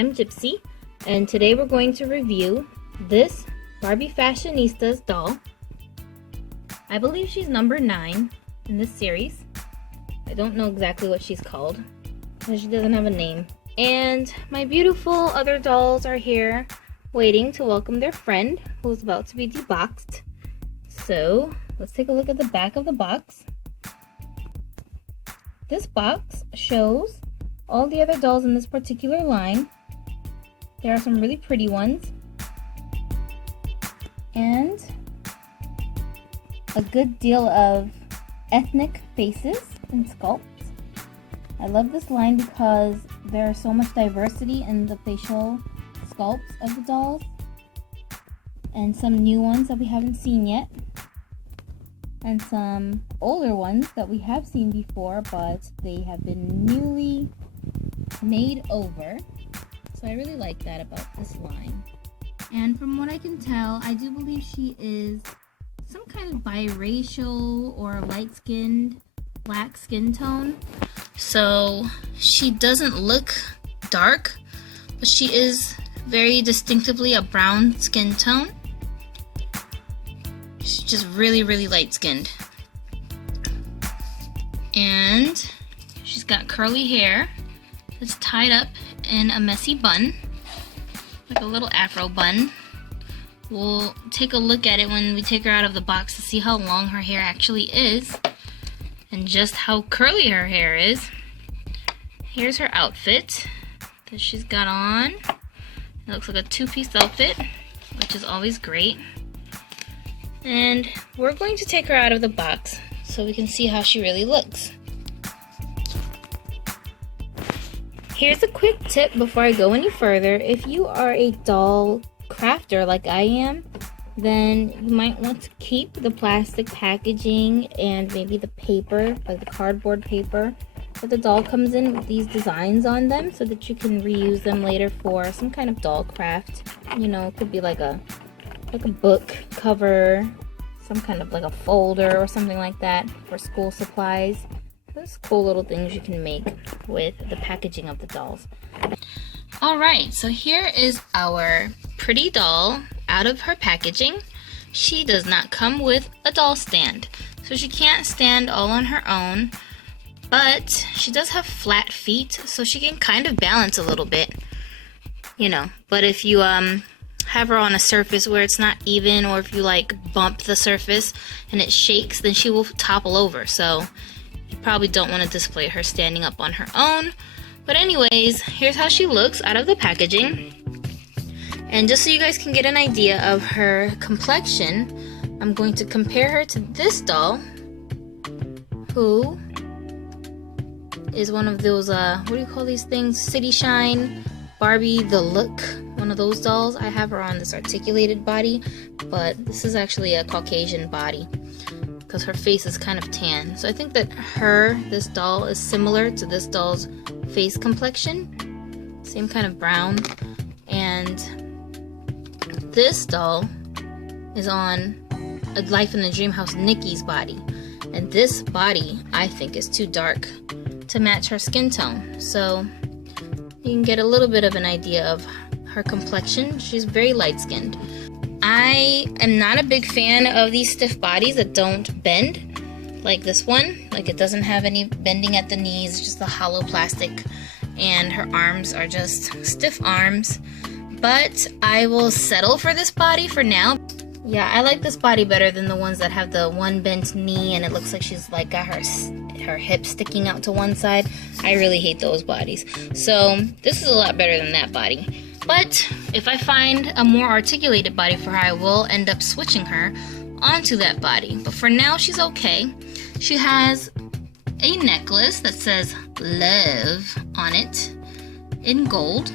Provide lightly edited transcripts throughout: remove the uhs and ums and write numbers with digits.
I'm Gypsy, and today we're going to review this Barbie Fashionistas doll. I believe she's number 9 in this series. I don't know exactly what she's called, because she doesn't have a name. And my beautiful other dolls are here, waiting to welcome their friend, who's about to be deboxed. So, let's take a look at the back of the box. This box shows all the other dolls in this particular line. There are some really pretty ones. And a good deal of ethnic faces and sculpts. I love this line because there's so much diversity in the facial sculpts of the dolls. And some new ones that we haven't seen yet. And some older ones that we have seen before, but they have been newly made over. So I really like that about this line. And from what I can tell, I do believe she is some kind of biracial or light-skinned black skin tone. So she doesn't look dark, but she is very distinctively a brown skin tone. She's just really, really light-skinned. And she's got curly hair that's tied up in a messy bun, like a little afro bun. We'll take a look at it when we take her out of the box to see how long her hair actually is and just how curly her hair is. Here's her outfit that she's got on. It looks like a two-piece outfit, which is always great. And we're going to take her out of the box so we can see how she really looks. Here's a quick tip before I go any further. If you are a doll crafter like I am, then you might want to keep the plastic packaging and maybe the paper, like the cardboard paper that the doll comes in with these designs on them, so that you can reuse them later for some kind of doll craft. You know, it could be like a book cover, some kind of like a folder or something like that for school supplies. Those cool little things you can make with the packaging of the dolls. Alright, so here is our pretty doll out of her packaging. She does not come with a doll stand, so she can't stand all on her own, but she does have flat feet, so she can kind of balance a little bit, you know. But if you have her on a surface where it's not even, or if you like bump the surface and it shakes, then she will topple over. So you probably don't want to display her standing up on her own. But anyways, here's how she looks out of the packaging. And just so you guys can get an idea of her complexion, I'm going to compare her to this doll, who is one of those, what do you call these things? City Shine, Barbie the Look, one of those dolls. I have her on this articulated body, but this is actually a Caucasian body because her face is kind of tan. So I think that this doll is similar to this doll's face complexion. Same kind of brown. And this doll is on a Life in the Dream House Nikki's body. And this body, I think, is too dark to match her skin tone. So you can get a little bit of an idea of her complexion. She's very light-skinned. I am not a big fan of these stiff bodies that don't bend, like this one. Like, it doesn't have any bending at the knees, just a hollow plastic, and her arms are just stiff arms. But I will settle for this body for now. Yeah, I like this body better than the ones that have the one bent knee and it looks like she's like got her hip sticking out to one side. I really hate those bodies. So this is a lot better than that body. But if I find a more articulated body for her, I will end up switching her onto that body. But for now, she's okay. She has a necklace that says love on it in gold.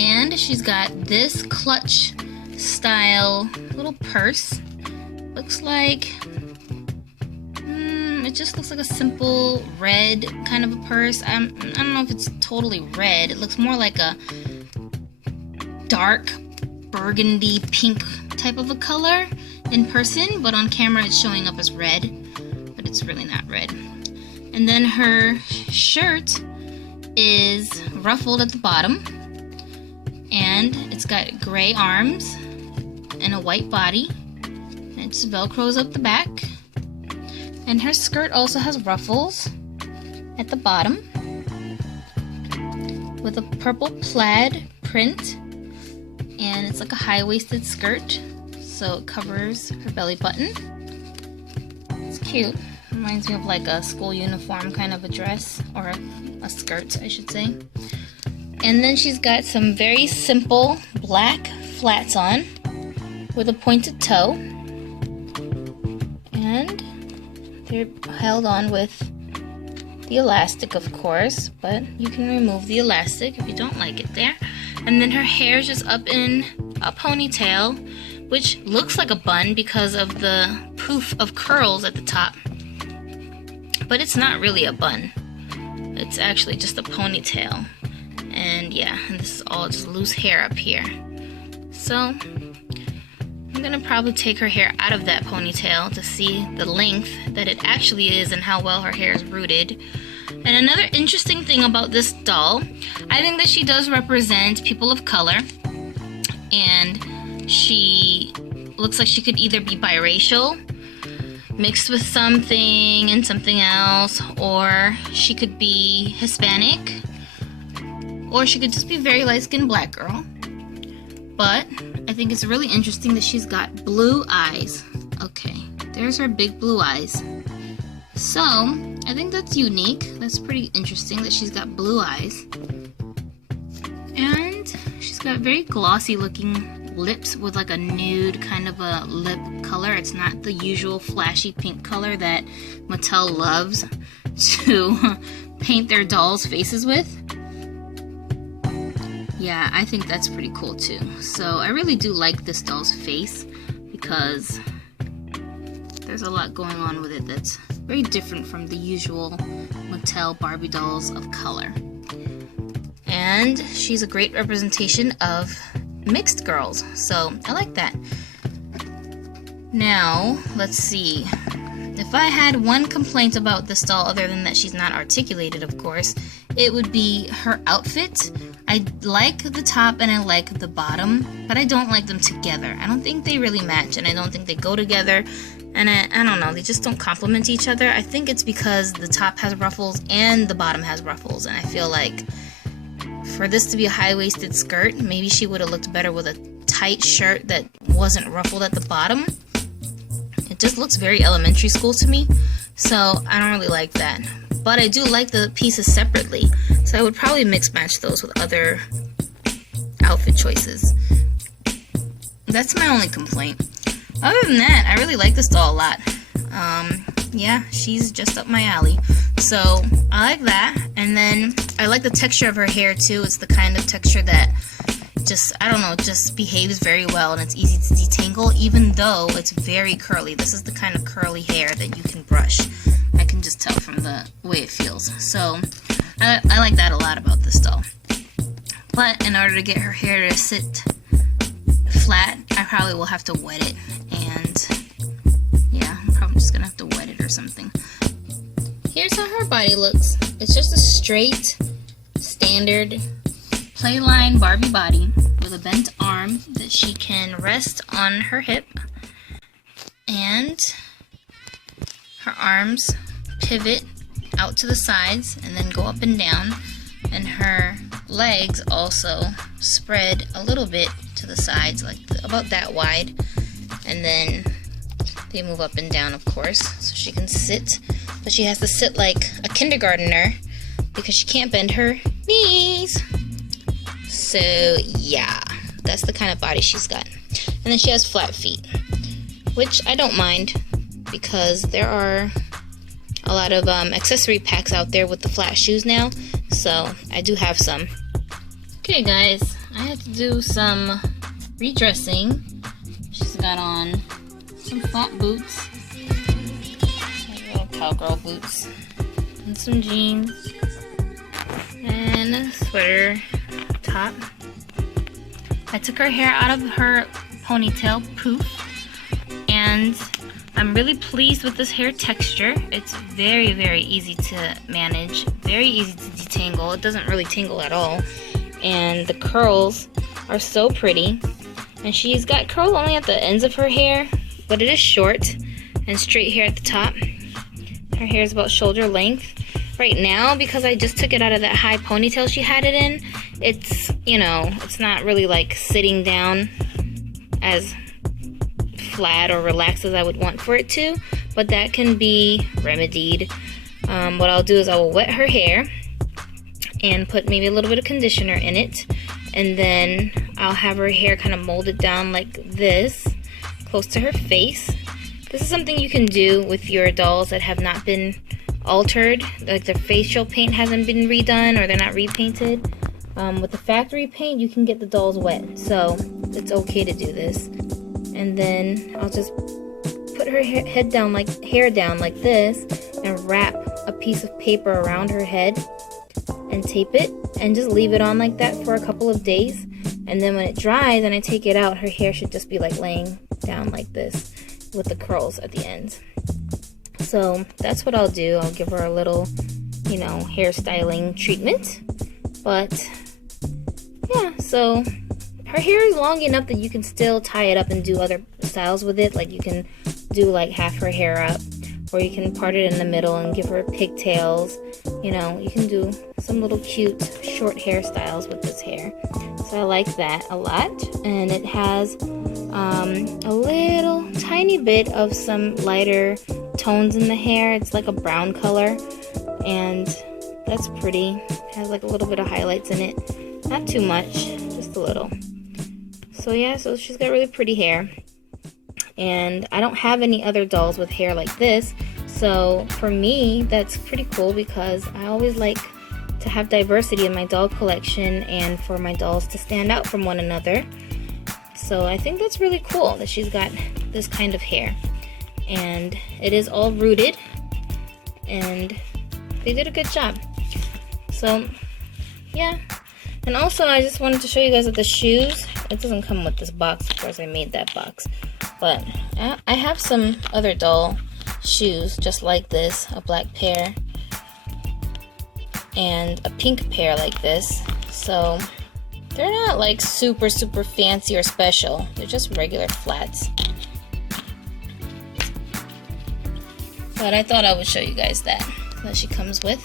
And she's got this clutch style little purse. Looks like it just looks like a simple red kind of a purse. I don't know if it's totally red. It looks more like a dark burgundy pink type of a color in person, but on camera it's showing up as red, but it's really not red. And then her shirt is ruffled at the bottom, And it's got gray arms and a white body. And it just velcros up the back. And her skirt also has ruffles at the bottom with a purple plaid print. And it's like a high-waisted skirt, so it covers her belly button. It's cute. Reminds me of like a school uniform kind of a dress, or a skirt, I should say. And then she's got some very simple black flats on with a pointed toe. And they're held on with the elastic, of course, but you can remove the elastic if you don't like it there. And then her hair is just up in a ponytail, which looks like a bun because of the poof of curls at the top. But it's not really a bun. It's actually just a ponytail. And yeah, and this is all just loose hair up here. So I'm gonna probably take her hair out of that ponytail to see the length that it actually is and how well her hair is rooted. And another interesting thing about this doll, I think that she does represent people of color. And she looks like she could either be biracial, mixed with something and something else, or she could be Hispanic, or she could just be a very light-skinned black girl. But I think it's really interesting that she's got blue eyes. Okay, there's her big blue eyes. So I think that's unique. That's pretty interesting that she's got blue eyes. And she's got very glossy looking lips with like a nude kind of a lip color. It's not the usual flashy pink color that Mattel loves to paint their dolls' faces with. Yeah, I think that's pretty cool too. So I really do like this doll's face because there's a lot going on with it that's very different from the usual Mattel Barbie dolls of color. And she's a great representation of mixed girls, so I like that. Now, let's see. If I had one complaint about this doll, other than that she's not articulated, of course, it would be her outfit. I like the top and I like the bottom, but I don't like them together. I don't think they really match, and I don't think they go together. And I don't know, they just don't complement each other. I think it's because the top has ruffles and the bottom has ruffles, and I feel like for this to be a high-waisted skirt, maybe she would have looked better with a tight shirt that wasn't ruffled at the bottom. It just looks very elementary school to me, so I don't really like that. But I do like the pieces separately, so I would probably mix match those with other outfit choices. That's my only complaint. Other than that, I really like this doll a lot. Yeah, she's just up my alley. So I like that, and then I like the texture of her hair too. It's the kind of texture that just, I don't know, just behaves very well, and it's easy to detangle even though it's very curly. This is the kind of curly hair that you can brush. I can just tell from the way it feels. So I like that a lot about this doll. But in order to get her hair to sit flat, I probably will have to wet it, and yeah, I'm probably just gonna have to wet it or something. Here's how her body looks. It's just a straight, standard, playline Barbie body with a bent arm that she can rest on her hip, and her arms pivot out to the sides and then go up and down, and her legs also spread a little bit to the sides, like about that wide, and then they move up and down, of course, so she can sit, but she has to sit like a kindergartner because she can't bend her knees. So yeah, that's the kind of body she's got. And then she has flat feet, which I don't mind because there are a lot of accessory packs out there with the flat shoes now, so I do have some. Okay guys, I had to do some redressing. She's got on some flat boots, little cowgirl boots, and some jeans, and a sweater top. I took her hair out of her ponytail poof, and I'm really pleased with this hair texture. It's very, very easy to manage, very easy to detangle. It doesn't really tangle at all, and the curls are so pretty. And she's got curls only at the ends of her hair, but it is short and straight hair at the top. Her hair is about shoulder length. Right now, because I just took it out of that high ponytail she had it in, it's, you know, it's not really like sitting down as flat or relaxed as I would want for it to, but that can be remedied. What I'll do is I will wet her hair and put maybe a little bit of conditioner in it, and then I'll have her hair kind of molded down like this, close to her face. This is something you can do with your dolls that have not been altered, like their facial paint hasn't been redone or they're not repainted. With the factory paint, you can get the dolls wet, so it's okay to do this. And then I'll just put her hair down like this, and wrap a piece of paper around her head and tape it, and just leave it on like that for a couple of days. And then when it dries and I take it out, her hair should just be like laying down like this with the curls at the ends. So that's what I'll do. I'll give her a little, you know, hairstyling treatment. But yeah, so her hair is long enough that you can still tie it up and do other styles with it. Like you can do like half her hair up, or you can part it in the middle and give her pigtails. You know, you can do some little cute short hairstyles with this hair. So I like that a lot. And it has a little tiny bit of some lighter tones in the hair. It's like a brown color, and that's pretty. It has like a little bit of highlights in it. Not too much, just a little. So yeah, so she's got really pretty hair. And I don't have any other dolls with hair like this. So for me, that's pretty cool, because I always like to have diversity in my doll collection and for my dolls to stand out from one another. So I think that's really cool that she's got this kind of hair. And it is all rooted, and they did a good job. So yeah. And also I just wanted to show you guys that the shoes, it doesn't come with this box, of course I made that box, but I have some other doll shoes just like this, a black pair and a pink pair like this. So they're not like super fancy or special, they're just regular flats. But I thought I would show you guys that she comes with.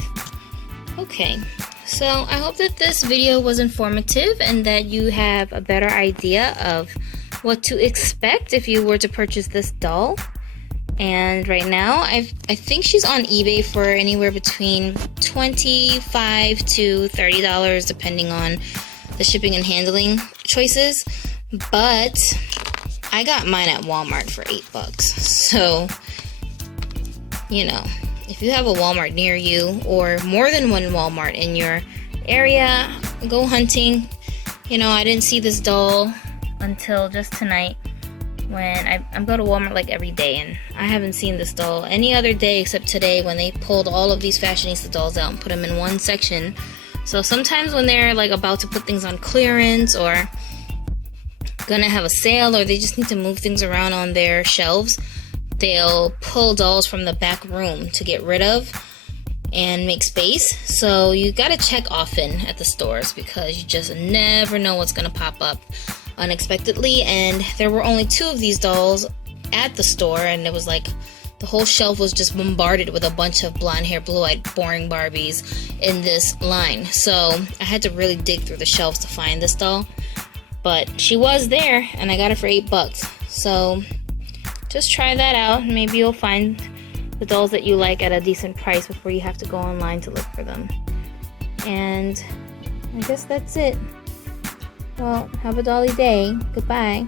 Okay, so I hope that this video was informative and that you have a better idea of what to expect if you were to purchase this doll. And right now, I think she's on eBay for anywhere between $25 to $30, depending on the shipping and handling choices. But I got mine at Walmart for $8. So, you know, if you have a Walmart near you, or more than one Walmart in your area, go hunting. You know, I didn't see this doll until just tonight, when I go to Walmart like every day, and I haven't seen this doll any other day except today, when they pulled all of these Fashionista dolls out and put them in one section. So sometimes when they're like about to put things on clearance, or gonna have a sale, or they just need to move things around on their shelves, they'll pull dolls from the back room to get rid of and make space. So you gotta check often at the stores, because you just never know what's gonna pop up unexpectedly. And there were only 2 of these dolls at the store, and it was like the whole shelf was just bombarded with a bunch of blonde hair, blue-eyed, boring Barbies in this line. So I had to really dig through the shelves to find this doll, but she was there, and I got it for $8. So just try that out. Maybe you'll find the dolls that you like at a decent price before you have to go online to look for them. And I guess that's it. Well, have a dolly day. Goodbye.